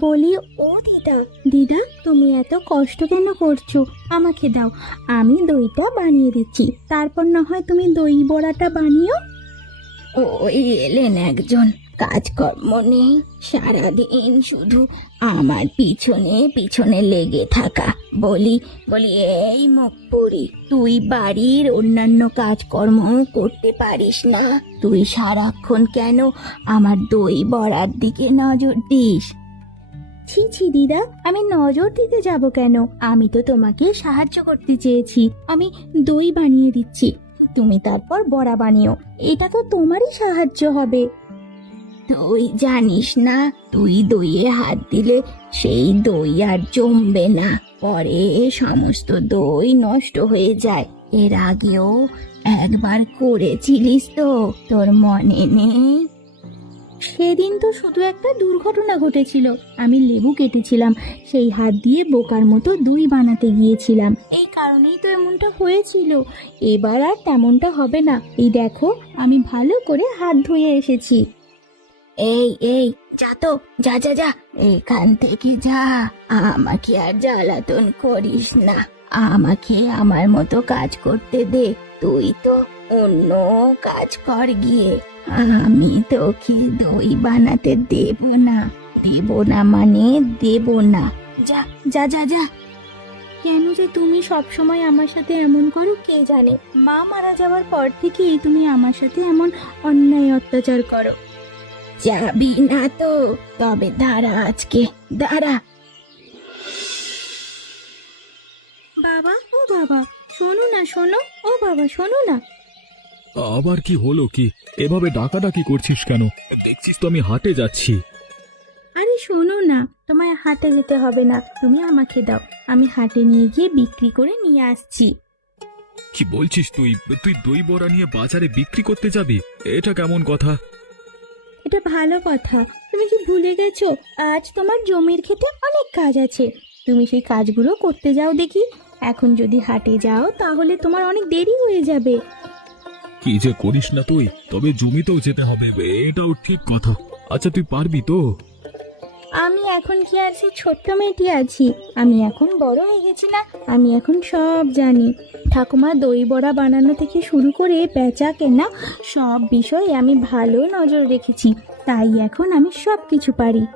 বলি, ও দিদা দিদা, তুমি এত কষ্ট কেন করছ? আমাকে দাও। আমি দইটা বানিয়ে দিচ্ছি। তারপর না হয় তুমি দই বড়াটা বানিও। ওই এলেন একজন। কাজকর্ম নেই। সারাদিন শুধু আমার পিছনে পিছনে লেগে থাকা। বলি বলি, এই মুখ পড়ি তুই বাড়ির অন্যান্য কাজকর্ম করতে পারিস না। তুই সারাক্ষণ কেন আমার দই বড়ার দিকে নজর দিস? ছি ছি, দিদা, আমি নজর দিতে যাব কেন? আমি তো তোমাকে সাহায্য করতে চেয়েছি। আমি দই বানিয়ে দিচ্ছি। তুমি তারপর বড়া বানিও। এটা তো তোমারই সাহায্য হবে। তুই জানিস না, তুই দইয়ে হাত দিলে সেই দই আর জমবে না। পরে সমস্ত দই নষ্ট হয়ে যায়। এর আগেও একবার করেছিলিস তো? তোর মনে নেই? সেদিন তো শুধু একটা দুর্ঘটনা ঘটেছিল। আমি লেবু কেটেছিলাম, সেই হাত দিয়ে বোকার মতো দই বানাতে গিয়েছিলাম। এই কারণেই তো এমনটা হয়েছিল। এবার আর তেমনটা হবে না। এই দেখো, আমি ভালো করে হাত ধুয়ে এসেছি। এই এই, যা তো, যা যা যা। এখান থেকে যা। আমাকে আর জ্বালাতন করিস না। আমাকে আমার মতো কাজ করতে দে। তুই তো অন্য কাজ কর গিয়ে। আমি তোকে দই বানাতে দেব না। দেব না মানে দেব না। যা যা যা যা। কেন যে তুমি সব সময় আমার সাথে এমন করো, কে জানে? মা মারা যাওয়ার পর থেকেই তুমি আমার সাথে এমন অন্যায় অত্যাচার করো। যাবি না তো। তবে দাঁড়া আজকে, দাঁড়া। বাবা, ও বাবা, শোনো না, শোনো। ও বাবা, শোনো না। আবার কি হলো কি? এভাবে ডাকাডাকি করছিস কেন? দেখছিস তো আমি হাটে যাচ্ছি। আরে শোনো না তোমায় হাটে যেতে হবে না। তুমি আমাকে দাও। আমি হাটে নিয়ে গিয়ে বিক্রি করে নিয়ে আসছি। কি বলছিস তুই? তুই দই বড়া নিয়ে বাজারে বিক্রি করতে যাবি? এটা কেমন কথা? এটা ভালো কথা। তুমি কি ভুলে গেছো? আজ তোমার জমির ক্ষেতে অনেক কাজ আছে। তুমি সেই কাজগুলো করতে যাও দেখি। এখন যদি হাটে যাও তাহলে তোমার অনেক দেরি হয়ে যাবে। কি যে করিস না তুই? তবে জমিতেও যেতে হবে এটাও ঠিক কথা। আচ্ছা তুই পারবি তো? আমি এখন কি আর সেই ছোট্ট মেয়েটি আছি? আমি এখন বড় হয়ে গেছি না? আমি এখন সব জানি। ঠাকুমা দই বড়া বানানো থেকে শুরু করে বেচা কেনা সব বিষয়ে আমি ভালো নজর রেখেছি। তাই এখন আমি সব কিছু পারি।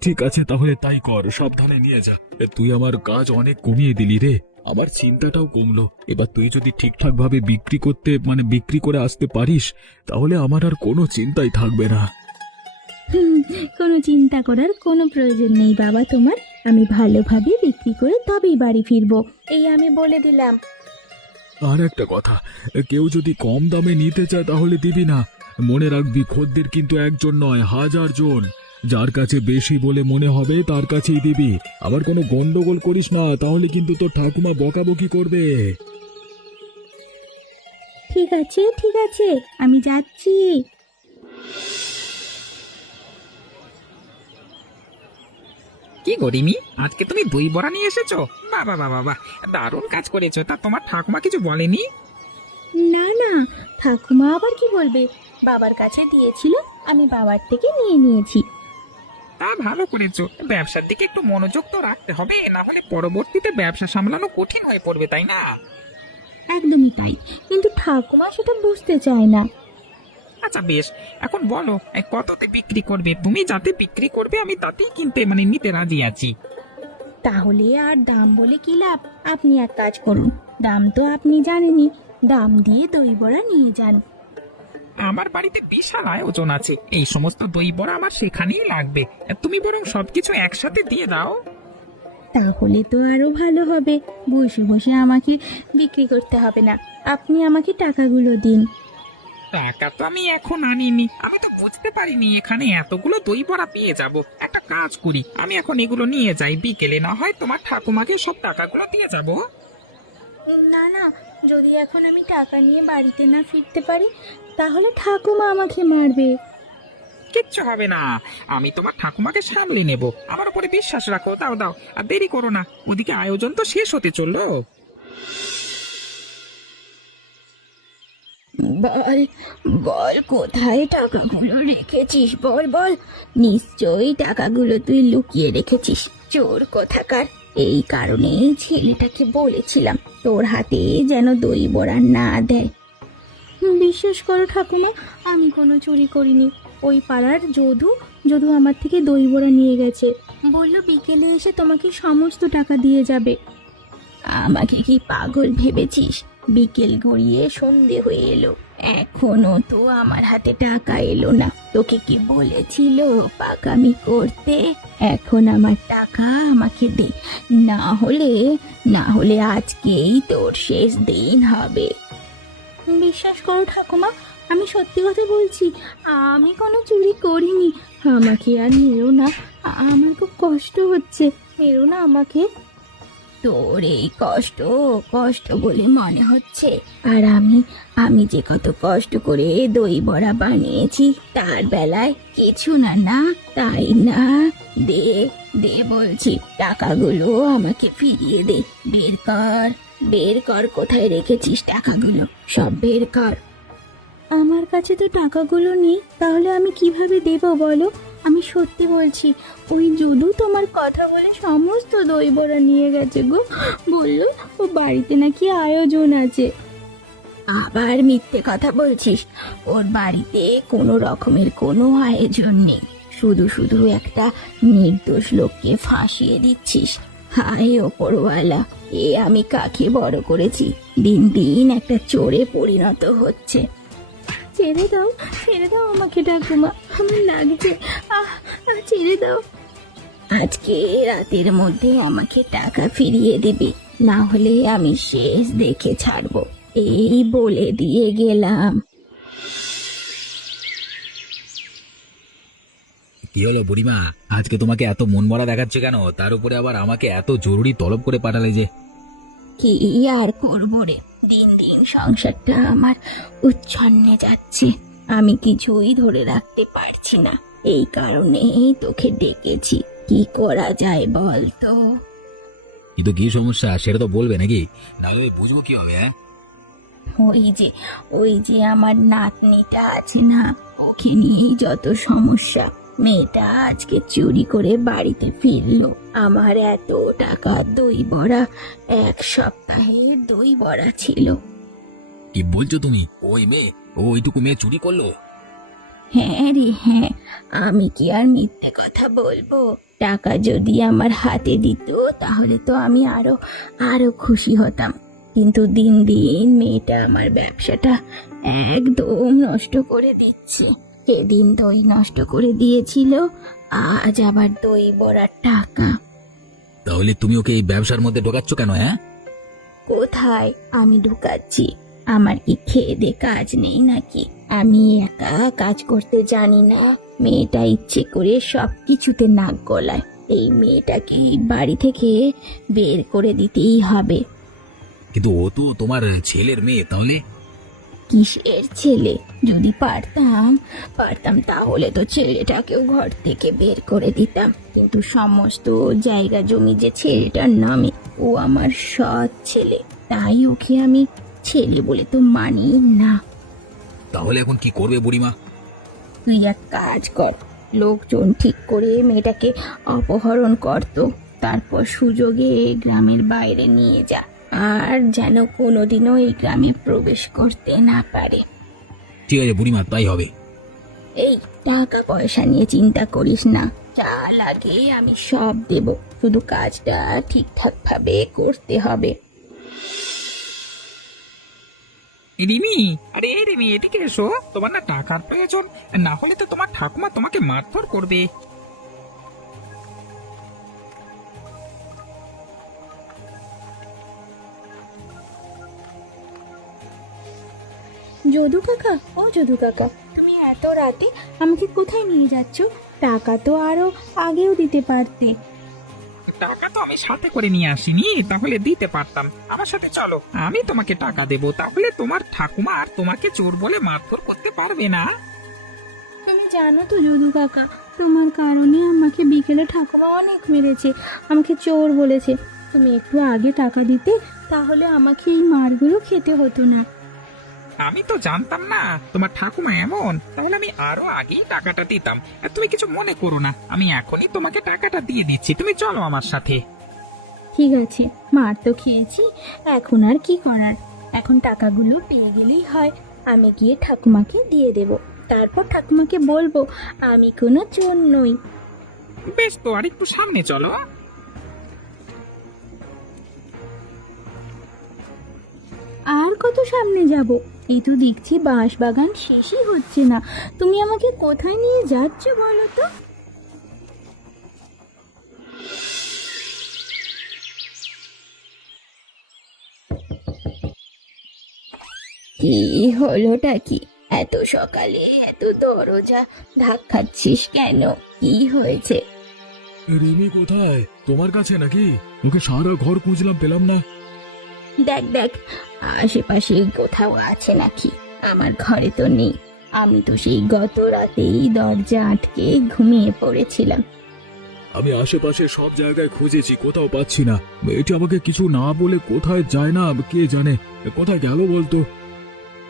ঠিক আছে তাহলে তাই কর সাবধানে নিয়ে যা। তুই আমার কাজ অনেক কমিয়ে দিলি রে। আমার চিন্তাটাও কমলো। এবার তুই যদি ঠিকঠাক ভাবে বিক্রি করতে মানে বিক্রি করে আসতে পারিস তাহলে আমার আর কোনো চিন্তাই থাকবে না। হুম, কোনো চিন্তা করার কোনো প্রয়োজন নেই বাবা তোমার। আমি ভালোভাবে বিক্রি করে তবেই বাড়ি ফিরবো এই আমি বলে দিলাম। আর একটা কথা কেউ যদি কম দামে নিতে চায় তাহলে দিবি না। মনে রাখবি খদ্দের কিন্তু একজন নয় হাজার জন। যার কাছে বেশি বলে মনে হবে তার কাছেই দিবি। আবার কোনো গন্ডগোল করিস না তাহলে কিন্তু তোর ঠাকুমা বকাবকি করবে। ঠিক আছে ঠিক আছে আমি যাচ্ছি। কি গরিমি আজকে তুমি দই বড়া নিয়ে এসেছ? বাবা বাবা বাবা দারুণ কাজ করেছ তা তোমার ঠাকুমা কিছু বলেনি? না না ঠাকুমা আবার কি বলবে? বাবার কাছে দিয়েছিল আমি বাবার থেকে নিয়ে নিয়েছি। তা ভালো করেছ। ব্যবসার দিকে একটু মনোযোগ তো রাখতে হবে না হলে পরবর্তীতে ব্যবসা সামলানো কঠিন হয়ে পড়বে তাই না? একদমই তাই। কিন্তু ঠাকুমা সেটা বুঝতে চায় না। আচ্ছা বেশ। এখন বলো এই কততে বিক্রি করবে? তুমি যাতে বিক্রি করবে আমি তাতেই কিনতে মানে নিতে রাজি আছি। তাহলে আর দাম বলে কি লাভ? আপনি এক কাজ করুন। দাম তো আপনি জানেনই। দাম দিয়ে দই বড়া নিয়ে যান। আমার বাড়িতে বিশাল আয়োজন আছে। এই সমস্ত দই বড়া আমার সেখানেই লাগবে। তুমি বরং সবকিছু একসাথে দিয়ে দাও। তাহলে তো আরও ভালো হবে। বসে বসে আমাকে বিক্রি করতে হবে না। আপনি আমাকে টাকাগুলো দিন। টাকা তো আমি এখন আনিনি। আমি তো বুঝতে পারিনি এখানে এতগুলো দই বড়া পেয়ে যাব। একটা কাজ করি। আমি এখন এগুলো নিয়ে যাই বিকেলে। না হয় তোমার ঠাকুমাকে সব টাকাগুলো দিয়ে যাব। না না যদি এখন আমি টাকা নিয়ে বাড়িতে না ফিরতে পারি তাহলে ঠাকুমা আমাকে মারবে। কিচ্ছু হবে না। আমি তোমার ঠাকুমাকে সামলে নেব। আমার উপরে বিশ্বাস রাখো। দাও দাও। আর দেরি করো না। ওদিকে আয়োজন তো শেষ হতে চলল। বল বল কোথায় টাকাগুলো রেখেছিস? বল বল। নিশ্চয়ই টাকাগুলো তুই লুকিয়ে রেখেছিস। চোর কোথাকার? এই কারণে ছেলেটাকে বলেছিলাম তোর হাতে যেন দই বড়া না দেয়। বিশ্বাস করো ঠাকুমা আমি কোনো চুরি করিনি। ওই পাড়ার যদু যদু আমার থেকে দই বড়া নিয়ে গেছে। বলল বিকেলে এসে তোমাকে সমস্ত টাকা দিয়ে যাবে। আমাকে কি পাগল ভেবেছিস? বিকেল গড়িয়ে সন্ধে হয়ে এলো। এখনও তো আমার হাতে টাকা এলো না। তোকে কি বলেছিল পাকামি করতে? এখন আমার টাকা আমাকে দে। না হলে না হলে আজকেই তোর শেষ দিন হবে। বিশ্বাস করো ঠাকুমা, আমি সত্যি কথা বলছি, আমি কোনো চুরি করিনি। আমাকে আর মেরো না আমার খুব কষ্ট হচ্ছে। মেরো না আমাকে তোর এই কষ্ট কষ্ট বলে মনে হচ্ছে। আর আমি আমি যে কত কষ্ট করে দই বড়া বানিয়েছি, তার বেলায় কিছু না না, তাই না? দে দে বলছি, টাকাগুলো আমাকে ফিরিয়ে দে। বের কর বের কর, কোথায় রেখেছিস টাকাগুলো? সব বের কর। আমার কাছে তো টাকাগুলো নেই, তাহলে আমি কীভাবে দেব বলো? আমি সত্যি বলছি, ওই যদু তোমার কথা বলে সমস্ত দই বড়া নিয়ে গেছে গো। বলল, ও বাড়িতে নাকি আয়োজন আছে। আবার মিথ্যে কথা বলছিস? ওর বাড়িতে কোনো রকমের কোনো আয়োজন নেই। শুধু শুধু একটা নির্দোষ লোককে ফাঁসিয়ে দিচ্ছিস। হায় ওপরওয়ালা, এ আমি কাকে বড় করেছি? দিন দিন একটা চোরে পরিণত হচ্ছে। ছেড়ে দাও ছেড়ে দাও আমাকে ঠাকুমা। আমার লাগছে। আহ ছেড়ে দাও। আজকে রাতের মধ্যে আমাকে টাকা ফিরিয়ে দিবি। না হলে আমি শেষ দেখে ছাড়বো। এই বলে দিয়ে গেলাম। কি হলো বুড়িমা? আজকে তোমাকে এত মন মরা দেখাচ্ছে কেন? তার উপরে আবার আমাকে এত জরুরি তলব করে পাঠালে যে। কি আর করব রে? দিন দিন সংসারটা আমার উচ্ছন্নে যাচ্ছে। আমি কিছুই ধরে রাখতে পারছি না। এই কারণেই তোকে ডেকেছি। কি করা যায় বল তো? কিন্তু কি সমস্যা? সেটা তো বলবে নাকি? নাহলে বুঝব কি হবে হ্যাঁ? ওই যে ওই যে আমার নাতনিটা আছে না ওকে নিয়েই যত সমস্যা। মেয়েটা আজকে চুরি করে বাড়িতে ফিরলো। আমার এত টাকা দই বড়া এক সপ্তাহের দই বড়া ছিল। কি বলছো তুমি? ওই মেয়ে ওইটুকু মেয়ে চুরি করল? হ্যাঁ রে হ্যাঁ। আমি কি আর মিথ্যে কথা বলব? টাকা যদি আমার হাতে দিত তাহলে তো আমি আরও আরও খুশি হতাম। কিন্তু দিন দিন মেয়েটা আমার ব্যবসাটা একদম নষ্ট করে দিচ্ছে। সেদিন দই নষ্ট করে দিয়েছিল আজ আবার দই বড়ার টাকা। তাহলে তুমি ওকে এই ব্যবসার মধ্যে ঢোকাচ্ছ কেন হ্যাঁ? কোথায় আমি ঢুকাচ্ছি? আমার কি খেয়ে দে কাজ নেই নাকি? আমি একা কাজ করতে জানি না। মেয়েটা ইচ্ছে করে সব কিছুতে নাক গলায়। এই মেয়েটাকে এই বাড়ি থেকে বের করে দিতেই হবে। কিন্তু ও তো তোমার ছেলের মেয়ে তাহলে? কিসের ছেলে? যদি পারতাম পারতাম তাহলে তো ছেলেটাকেও ঘর থেকে বের করে দিতাম। কিন্তু সমস্ত জায়গা জমি যে ছেলেটার নামে ও আমার সৎ ছেলে। তাই ওকে আমি ছেলে বলে তো মানি না। তাহলে এখন কি করবে বুড়িমা? তুই এক কাজ কর। লোকজন ঠিক করে মেয়েটাকে অপহরণ করতো তারপর সুযোগে গ্রামের বাইরে নিয়ে যা। আর যেন কোনোদিনও এই গ্রামে প্রবেশ করতে না পারে। ঠিক আছে বুড়িমা তাই হবে। এই টাকা পয়সা নিয়ে চিন্তা করিস না যা লাগে আমি সব দেব। শুধু কাজটা ঠিকঠাক ভাবে করতে হবে। রিমি আরে রিমি এদিকে এসো। তোমার না টাকার প্রয়োজন না হলে তো তোমার ঠাকুমা তোমাকে মারধর করবে। যদু কাকা ও যদু কাকা তুমি এত রাতে আমাকে কোথায় নিয়ে যাচ্ছ? টাকা তো আরও আগেও দিতে পারতে। টাকা তো আমি সাথে করে নিয়ে আসিনি তাহলে দিতে পারতাম। আমার সাথে চলো। আমি তোমাকে টাকা দেবো তাহলে তোমার ঠাকুমা আর তোমাকে চোর বলে মারধর করতে পারবে না। তুমি জানো তো যদু কাকা তোমার কারণে আমাকে বিকেলে ঠাকুমা অনেক মেরেছে আমাকে চোর বলেছে। তুমি একটু আগে টাকা দিতে তাহলে আমাকে এই মারগুলো খেতে হতো না। আমি তো জানতাম না তোমার ঠাকুমা এমন। তাহলে আমি আরও আগেই টাকাটা দিতাম। আর তুমি কিছু মনে করো না আমি এখনই তোমাকে টাকাটা দিয়ে দিচ্ছি। তুমি চলো আমার সাথে। ঠিক আছে মার তো খেয়েছি এখন আর কি করার? এখন টাকাগুলো পেয়ে গেলেই হয়। আমি গিয়ে ঠাকুমাকে দিয়ে দেব। তারপর ঠাকুমাকে বলব আমি কোনো চোর নই। বেশ তো আর একটু সামনে চলো। কত সামনে যাব? এই তো দেখছি বাঁশ বাগান শেষই হচ্ছে না। তুমি আমাকে কোথায় নিয়ে যাচ্ছ বলো তো? হলোটা কি? এত সকালে এত দরজা ধাক্কাচ্ছিস কেন? কি হয়েছে? রিমি কোথায়? তোমার কাছে নাকি? ওকে সারা ঘর খুঁজলাম, পেলাম না। দেখ দেখ আশেপাশে কোথাও আছে নাকি? আমার ঘরে তো নেই। আমি তো সেই গত রাতেই দরজা আটকে ঘুমিয়ে পড়েছিলাম। আমি আশেপাশে সব জায়গায় খুঁজেছি কোথাও পাচ্ছি না। মেয়েটি আমাকে কিছু না বলে কোথায় যায় না কে জানে? কোথায় গেল বলতো?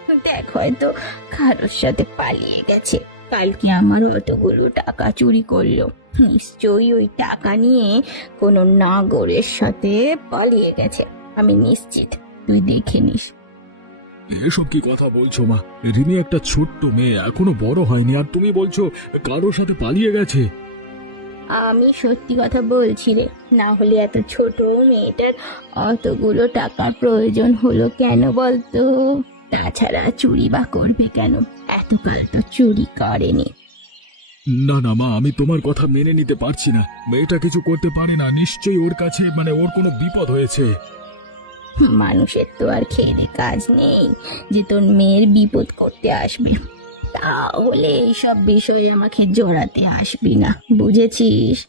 দেখ হয়তো কারোর সাথে পালিয়ে গেছে। কালকে আমার অতগুলো টাকা চুরি করল। নিশ্চয়ই ওই টাকা নিয়ে কোনো নাগরের সাথে পালিয়ে গেছে। আমি নিশ্চিত তুই দেখে নিস। এসব কি কথা বলছো মা? রিমি একটা ছোট্ট মেয়ে এখনও বড় হয়নি। আর তুমি বলছো কারোর সাথে পালিয়ে গেছে। আমি সত্যি কথা বলছি রে না হলে এত ছোট মেয়েটার অতগুলো টাকার প্রয়োজন হলো কেন বলতো? তাছাড়া চুরি বা করবে কেন? এতকাল তো চুরি করেনি। না না মা আমি তোমার কথা মেনে নিতে পারছি না। মেয়েটা কিছু করতে পারে না। নিশ্চয়ই ওর কাছে মানে ওর কোনো বিপদ হয়েছে। মানুষের তো আর খেয়ে কাজ নেই যে তোর মেয়ের বিপদ করতে আসবে। তাহলে এইসব বিষয়ে আমাকে জড়াতে আসবি না, বুঝেছিস?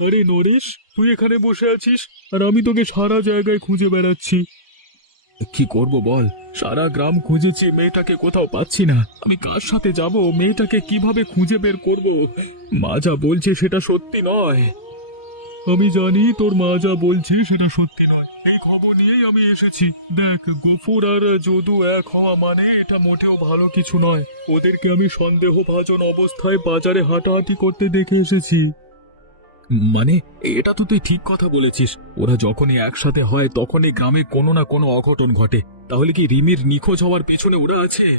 আরে নরেশ, তুই এখানে বসে আছিস? আর আমি তোকে সারা জায়গায় খুঁজে বেড়াচ্ছি। কি করব বল? সারা গ্রাম খুঁজেছি, মেয়েটাকে কোথাও পাচ্ছি না। আমি কার সাথে যাব? মেয়েটাকে কীভাবে খুঁজে বের করব? মা যা বলছে সেটা সত্যি নয়। আমি জানি তোর মা যা বলছে সেটা সত্যি নয়। এই খবর নিয়েই আমি এসেছি। দেখ, গফুর আর যদু এক হওয়া মানে এটা মোটেও ভালো কিছু নয়। ওদেরকে আমি সন্দেহভাজন অবস্থায় বাজারে হাঁটাহাঁটি করতে দেখে এসেছি। মানে এটা তো তুই ঠিক কথা বলেছিস। ওরা যখনই একসাথে হয়, তখনই গ্রামে কোনো না কোনো অঘটন ঘটে। তাহলে কি রিমির নিখোঁজ হওয়ার পেছনে ওরা আছে?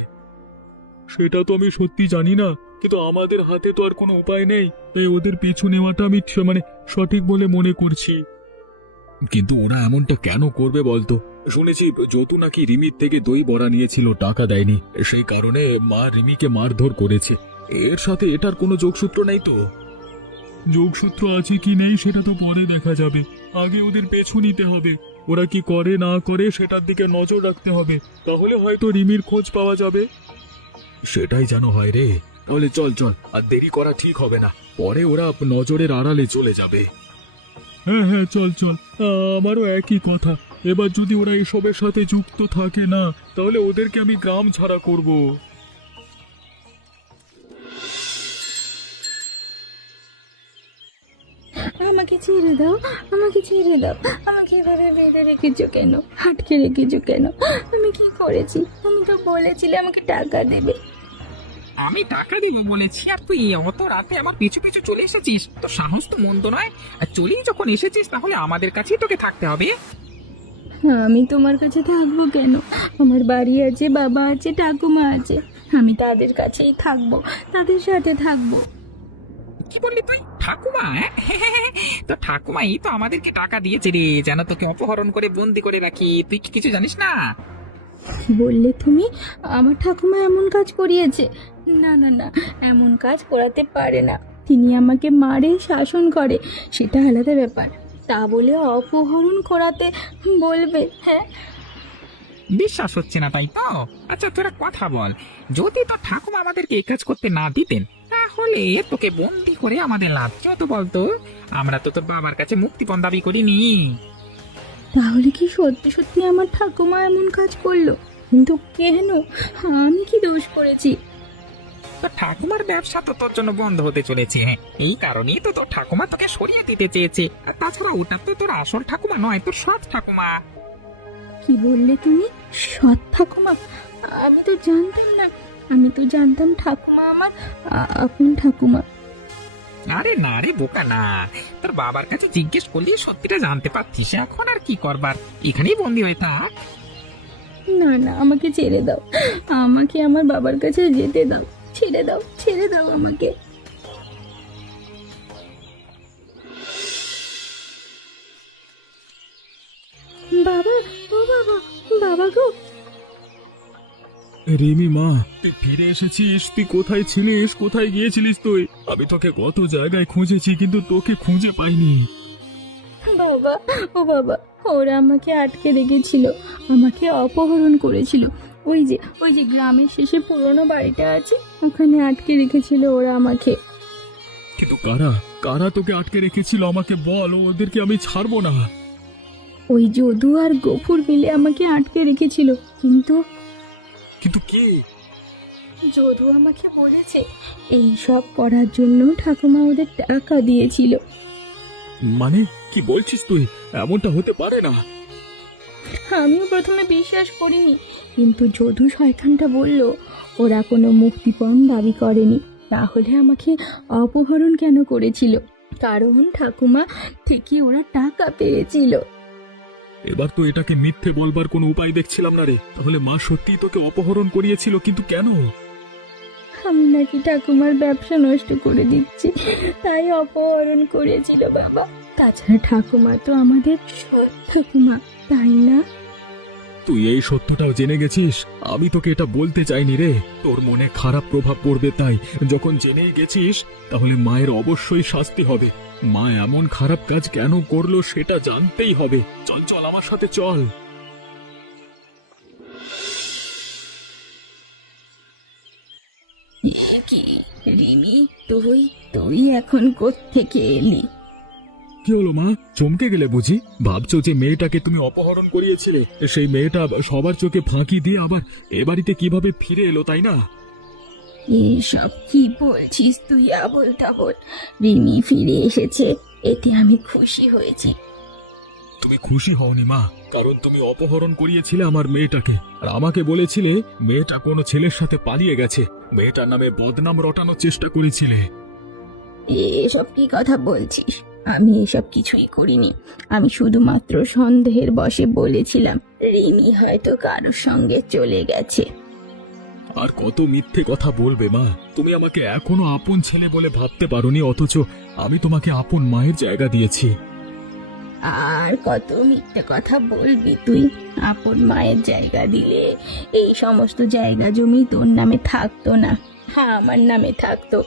সেটা তো আমি সত্যি জানি না। কিন্তু আমাদের হাতে তো আর কোনো উপায় নেই। তাই ওদের পিছু নেওয়াটা আমি মানে সঠিক বলে মনে করছি। কিন্তু ওরা এমনটা কেন করবে বলতো? শুনেছি যতু নাকি রিমির থেকে দই বড়া নিয়েছিল টাকা দেয়নি। সেই কারণে মা রিমিকে মারধর করেছে। এর সাথে এটার কোনো যোগসূত্র নেই তো? যোগসূত্র আছে কি নেই সেটা তো পরে দেখা যাবে। আগে ওদের পেছু নিতে হবে। ওরা কি করে না করে সেটার দিকে নজর রাখতে হবে। তাহলে হয়তো রিমির খোঁজ পাওয়া যাবে। সেটাই যেন হয় রে। তাহলে চল চল। আর দেরি করা ঠিক হবে না। পরে ওরা নজরের আড়ালে চলে যাবে। হ্যাঁ হ্যাঁ চল চল। আমারও একই কথা। এবার যদি ওরা এসবের সাথে যুক্ত থাকে না তাহলে ওদেরকে আমি গ্রাম ছাড়া করব। আমাকে ছেড়ে দাও আমাকে ছেড়ে দাও। আমাকে এভাবে বেঁধে রেখেছো কেন? আটকে রেখেছো কেন? আমি কি করেছি? তুমি তো বলেছিলে আমাকে টাকা দেবে। আমি টাকা দিব বলেছি আর তুই অত রাতে আমার পিছু পিছু চলে এসেছিস। তো সাহস তো মন্দ নয়। আর চলেই যখন এসেছিস তাহলে আমাদের কাছেই তোকে থাকতে হবে। আমি তোমার কাছে থাকব কেন? আমার বাড়ি আছে বাবা আছে ঠাকুমা আছে। আমি তাদের কাছেই থাকব তাদের সাথে থাকব। কি বললি তুই? ঠাকুমা হ্যাঁ? তো ঠাকুমা এই তো আমাদেরকে টাকা দিয়েছে রে যেন তোকে অপহরণ করে বন্দি করে রাখি। তুই কি কিছু জানিস না? বললে তুমি? আমার ঠাকুমা এমন কাজ করিয়েছে। না না না, এমন কাজ করাতে পারে না। তিনি আমাকে মারে, শাসন করে, সেটা আলাদা ব্যাপার। তা বলে অপহরণ করাতে বলবে হ্যাঁ? বিশ্বাস হচ্ছে না তাই তো? আচ্ছা তোরা কথা বল। যদি তো ঠাকুমা আমাদেরকে এই কাজ করতে না দিতেন, তাহলে তোকে বন্দি করে আমাদের লাভ কি হতো বলতো? আমরা তো তোর বাবার কাছে মুক্তিপণ দাবি করিনি। তাহলে কি সত্যি সত্যি আমার ঠাকুমা এমন কাজ করল? কিন্তু কেন? আমি কি দোষ করেছি? তো ঠাকুমার ব্যবসা তো তোর জন্য বন্ধ হতে চলেছে হ্যাঁ। এই কারণেই তো তোর ঠাকুমা তোকে সরিয়ে দিতে চেয়েছে। আর তাছাড়া ওটা তো তোর আসল ঠাকুমা নয় তোর সৎ ঠাকুমা। কি বললে তুমি? সৎ ঠাকুমা? আমি তো জানতাম না। আমি তো জানতাম ঠাকুমা আমার আপন ঠাকুমা। আরে না রে, বোকা না। তোর বাবার কাছে জিজ্ঞেস করলে সত্যিটা জানতে পারছিস এখন আর কি করবার? এখানেই বন্দি হয়ে থাক। না না, আমাকে ছেড়ে দাও। আমাকে আমার বাবার কাছে যেতে দাও। ছেড়ে দাও ছেড়ে দাও আমাকে। বাবা, ও বাবা বাবা গো। রিমি মা তুই ফিরে এসেছিস? তুই কোথায় ছিলিস? কোথায় গিয়েছিলিস তুই? আমি তোকে কত জায়গায় খুঁজেছি কিন্তু তোকে খুঁজে পাইনি। বাবা ও বাবা ওরা আমাকে আটকে রেখেছিল আমাকে অপহরণ করেছিল। ওই যে ওই যে গ্রামের শেষে পুরনো বাড়িটা আছে ওখানে আটকে রেখেছিল ওরা আমাকে। কিন্তু কারা? কারা তোকে আটকে রেখেছিল? আমাকে বল ওদেরকে আমি ছাড়বো না। ওই যদু আর গফুর মিলে আমাকে আটকে রেখেছিল কিন্তু কিন্তু কি? যদু আমাকে বলেছে এই সব করার জন্য ঠাকুমা ওদের টাকা দিয়েছিল। মানে কি বলছিস তুই? এমনটা হতে পারে না। আমিও প্রথমে বিশ্বাস করিনি কিন্তু যদু শয়তানটা বলল ওরা কোনো মুক্তিপণ দাবি করেনি তাহলে আমাকে অপহরণ কেন করেছিল? কারণ ঠাকুমা থেকে ওরা টাকা পেয়েছিল। এবার তো এটাকে মিথ্যে বলবার কোনো উপায় দেখছিলাম না রে। তাহলে মা সত্যিই তোকে অপহরণ করিয়েছিল কিন্তু কেন? আমি নাকি ঠাকুমার ব্যবসা নষ্ট করে দিচ্ছি তাই অপহরণ করেছিল বাবা। তাছাড়া ঠাকুমা তো আমাদের সৎ ঠাকুমা তাই না? তুই এই সত্যটাও জেনে গেছিস? আমি তোকে এটা বলতে চাইনি রে। তোর মনে খারাপ প্রভাব পড়বে তাই। যখন জেনেই গেছিস তাহলে মায়ের অবশ্যই শাস্তি হবে। মা এমন খারাপ কাজ কেন করল সেটা জানতেই হবে। চল চল আমার সাথে চল। কি রিমি তুই তুই এখন কোত্থেকে এলি? কি হলো মা? চমকে গেলে বুঝি? ভাবছ যে মেয়েটাকে তুমি অপহরণ করিয়েছিলে? সেই মেয়েটা সবার চোখে ফাঁকি দিয়ে আবার এ বাড়িতে কীভাবে ফিরে এলো তাই না? এসব কি বলছিস তুই আবল তাবল? রিমি ফিরে এসেছে এতে আমি খুশি হয়েছি। তুমি খুশি হওনি মা কারণ তুমি অপহরণ করিয়েছিলে আমার মেয়েটাকে। আর আমাকে বলেছিলে মেয়েটা কোনো ছেলের সাথে পালিয়ে গেছে। মেয়েটার নামে বদনাম রটানোর চেষ্টা করেছিলে। এসব কি কথা বলছিস? আমি এসব কিছুই করিনি। আমি শুধুমাত্র সন্দেহের বশে বলেছিলাম রিমি হয়তো কারোর সঙ্গে চলে গেছে। আর কত মিথ্যে কথা বলবে, মা? তুমি আমাকে এখনও আপন ছেলে বলে ভাবতে পারোনি, অথচ আমি তোমাকে আপন মায়ের জায়গা দিয়েছি। আর কত মিথ্যে কথা বলবি তুই? আপন মায়ের জায়গা দিলে এই সমস্ত জায়গা জমি তোর নামে থাকতো না। হ্যাঁ আমার নামে থাকতো।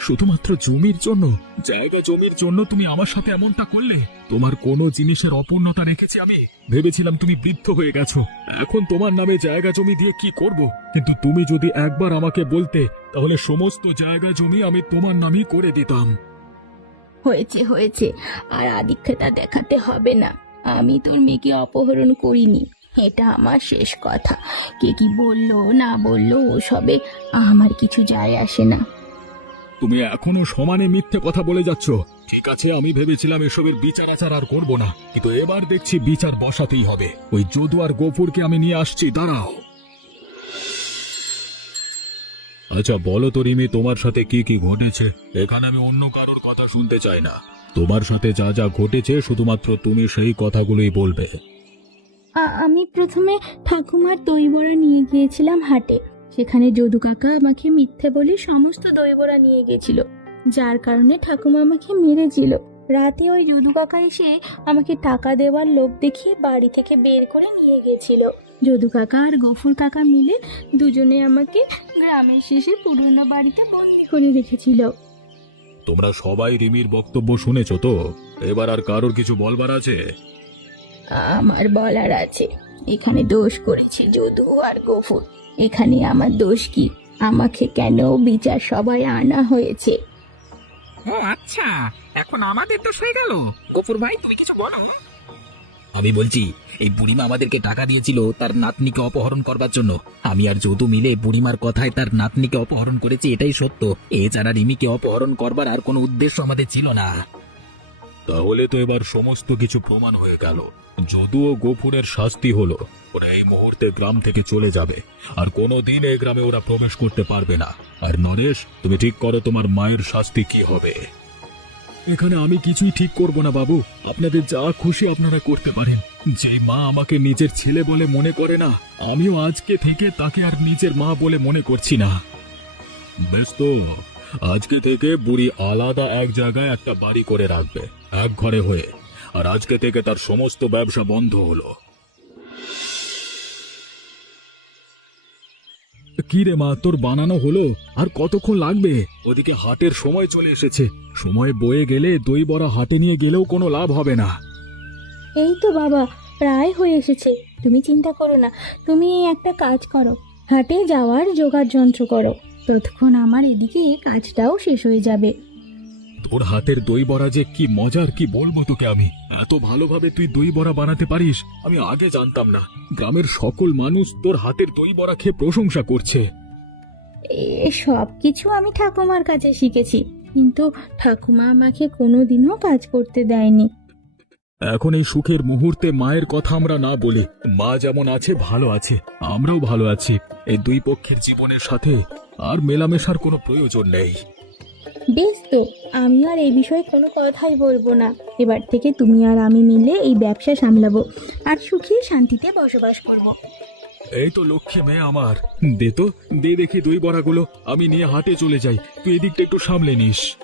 শুধুমাত্র জমির জন্য, জায়গা জমির জন্য তুমি আমার সাথে এমনটা করলে? তোমার কোনো জিনিসের অপূর্ণতা রেখেছি আমি। ভেবেছিলাম তুমি বৃদ্ধ হয়ে গেছো। এখন তোমার নামে জায়গা জমি দিয়ে কি করব? কিন্তু তুমি যদি একবার আমাকে বলতে, তাহলে সমস্ত জায়গা জমি আমি তোমার নামই করে দিতাম। হয়েছে হয়েছে। আর আদিক্ষেতা দেখাতে হবে না। আমি তোর মেয়েকে অপহরণ করিনি। এটা আমার শেষ কথা। কে কি বলল, না বলল, ওসবে আমার কিছু যায় আসে না। তুমি এখনও সমানে মিথ্যে কথা বলে যাচ্ছ। ঠিক আছে, আমি ভেবেছিলাম এসবের বিচার আচার আর করব না, কিন্তু এবার দেখছি বিচার বসাতেই হবে। ওই যদু আর গোপুরকে আমি নিয়ে আসছি, দাঁড়াও। আচ্ছা বলো তো রিমি, তোমার সাথে কি কি ঘটেছে? এখানে আমি অন্য কারোর কথা শুনতে চাই না। তোমার সাথে যা যা ঘটেছে, শুধুমাত্র তুমি সেই কথাগুলোই বলবে। আমি প্রথমে ঠাকুমার দই বড়া নিয়ে গিয়েছিলাম হাটে। সেখানে যদু কাকা আমাকে মিথ্যে বলে সমস্ত দই বড়া নিয়ে গেছিল। যার কারণে ঠাকুমা আমাকে মেরেছিল। রাতে ওই যদু কাকা এসে আমাকে টাকা দেওয়ার লোভ দেখিয়ে বাড়ি থেকে বের করে নিয়ে গেছিল। যদু কাকা আর গফুর কাকা মিলে দুজনে আমাকে গ্রামের শেষে পুরনো বাড়িতে বন্দি করে রেখেছিল। তোমরা সবাই রিমির বক্তব্য শুনেছ তো? এবার আর কারোর কিছু বলবার আছে? আমার বলার আছে। এখানে দোষ করেছে যদু আর গফুর। এখানে আমার দোষ কি? আমাকে কেন বিচার সবাই আনা হয়েছে? ও আচ্ছা। এখন আমাদের তো হয়ে গেল। গফুর ভাই তুমি কিছু বলো। আমি বলছি এই বুড়িমা আমাদেরকে টাকা দিয়েছিল তার নাতনিকে অপহরণ করবার জন্য। আমি আর যদু মিলে বুড়িমার কথায় তার নাতনিকে অপহরণ করেছি এটাই সত্য। এছাড়া রিমিকে অপহরণ করবার আর কোনো উদ্দেশ্য আমাদের ছিল না। তাহলে তো এবার সমস্ত কিছু প্রমাণ হয়ে গেল। যদিও গোপুরের শাস্তি হলো, ওরা এই মুহূর্তে গ্রাম থেকে চলে যাবে, আর কোনো দিন এই গ্রামে ওরা প্রবেশ করতে পারবে না। আর নরেশ, তুমি ঠিক করো তোমার মায়ের শাস্তি কি হবে। এখানে আমি কিছুই ঠিক করব না, বাবু। আপনাদের যা খুশি আপনারা করতে পারেন। যে মা আমাকে নিজের ছেলে বলে মনে করে না, আমিও আজকে থেকে তাকে আর নিজের মা বলে মনে করছি না। বেশ তো, আজকে থেকে বুড়ি আলাদা এক জায়গায় একটা বাড়ি করে রাখবে। ঘরে হয়ে, আর আজকে থেকে তার সমস্ত ব্যবসা বন্ধ হলো। কি রে মা, তোর বানানো হলো? আর কতক্ষণ লাগবে? ওদিকে হাটের সময় চলে এসেছে। সময় বয়ে গেলে দই বড়া হাটে নিয়ে গেলেও কোনো লাভ হবে না। এই তো বাবা, প্রায় হয়ে এসেছে। তুমি চিন্তা করো না, তুমি একটা কাজ করো। হাটে যাওয়ার জোগাড় যন্ত্র করো। ততক্ষণ আমার এদিকে কাজটাও শেষ হয়ে যাবে। তোর হাতের দই বড়া যে কি মজার কি বলব তোকে আমি? এত ভালোভাবে তুই দই বড়া বানাতে পারিস আমি আগে জানতাম না। গ্রামের সকল মানুষ তোর হাতের দই বড়া খেয়ে প্রশংসা করছে। এ সব কিছু আমি ঠাকুমার কাছে শিখেছি কিন্তু ঠাকুমা আমাকে কোনোদিনও কাজ করতে দেয়নি। এখন এই সুখের মুহূর্তে মায়ের কথা আমরা না বলি। মা যেমন আছে ভালো আছে আমরাও ভালো আছি। এই দুই পক্ষের জীবনের সাথে আর মেলামেশার কোনো প্রয়োজন নেই। বেশ তো, আমি আর এই বিষয়ে কোনো কথাই বলব না। এবার থেকে তুমি আর আমি মিলে এই ব্যবসা সামলাবো আর সুখী শান্তিতে বসবাস করব। এই তো লক্ষ্মী মেয়ে আমার। দে তো, দে দেখি দুই বড়াগুলো। আমি নিয়ে হাটে চলে যাই। তুই এদিকটা একটু সামলে নিস।